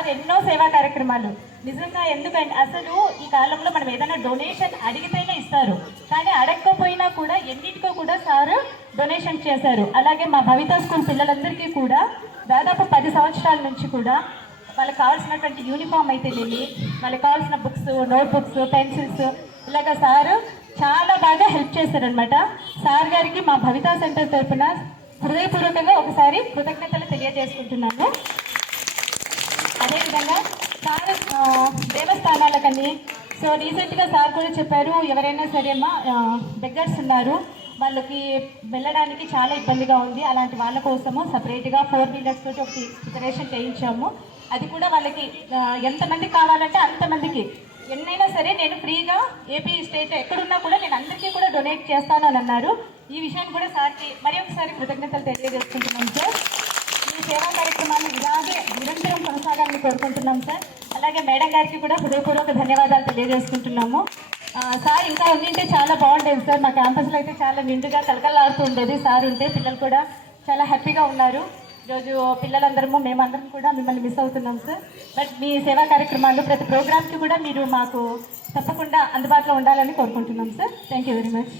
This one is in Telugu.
సార్ ఎన్నో సేవా కార్యక్రమాలు నిజంగా. ఎందుకంటే అసలు ఈ కాలంలో మనం ఏదైనా డొనేషన్ అడిగితేనే ఇస్తారు, కానీ అడగకపోయినా కూడా ఎన్నిటికో కూడా సార్ డొనేషన్ చేశారు. అలాగే మా భవిత స్కూల్ పిల్లలందరికీ కూడా దాదాపు 10 సంవత్సరాల నుంచి కూడా వాళ్ళకి కావాల్సినటువంటి యూనిఫామ్ అయితేనేమి, వాళ్ళకి కావాల్సిన బుక్స్, నోట్బుక్స్, పెన్సిల్స్, ఇలాగ సార్ చాలా బాగా హెల్ప్ చేశారనమాట. సార్ గారికి మా భవితా సెంటర్ తరఫున హృదయపూర్వకంగా ఒకసారి కృతజ్ఞతలు తెలియజేసుకుంటున్నాను. అదేవిధంగా సార్ దేవస్థానాలకని రీసెంట్గా సార్ కూడా చెప్పారు, ఎవరైనా సరే అమ్మా బెగ్గర్స్ ఉన్నారు, వాళ్ళకి వెళ్ళడానికి చాలా ఇబ్బందిగా ఉంది, అలాంటి వాళ్ళ కోసము సపరేట్గా 4 వీలర్స్ తోటి ఒక ప్రిపరేషన్ చేయించాము. అది కూడా వాళ్ళకి ఎంతమందికి కావాలంటే అంతమందికి, ఎన్నైనా సరే నేను ఫ్రీగా ఏపీ స్టేట్ ఎక్కడున్నా కూడా నేను అందరికీ కూడా డొనేట్ చేస్తాను అని అన్నారు. ఈ విషయాన్ని కూడా సార్కి మరి ఒకసారి కృతజ్ఞతలు తెలియజేసుకుంటున్నాం సార్. ఈ సేవా కార్యక్రమాలు ఇలాగే నిరంతరం కొనసాగాలని కోరుకుంటున్నాం సార్. అలాగే మేడం గారికి కూడా హృదయపూర్వక ధన్యవాదాలు తెలియజేసుకుంటున్నాము. సార్ ఇంకా ఉండింటే చాలా బాగుండేది సార్, మా క్యాంపస్లో అయితే చాలా నిండుగా కలకలాడుతూ ఉండేది. సార్ ఉంటే పిల్లలు కూడా చాలా హ్యాపీగా ఉన్నారు. ఈరోజు పిల్లలందరము మేమందరం కూడా మిమ్మల్ని మిస్ అవుతున్నాం సార్. బట్ మీ సేవా కార్యక్రమాలు ప్రతి ప్రోగ్రామ్కి కూడా మీరు మాకు తప్పకుండా అందుబాటులో ఉండాలని కోరుకుంటున్నాం sir. Thank you very much.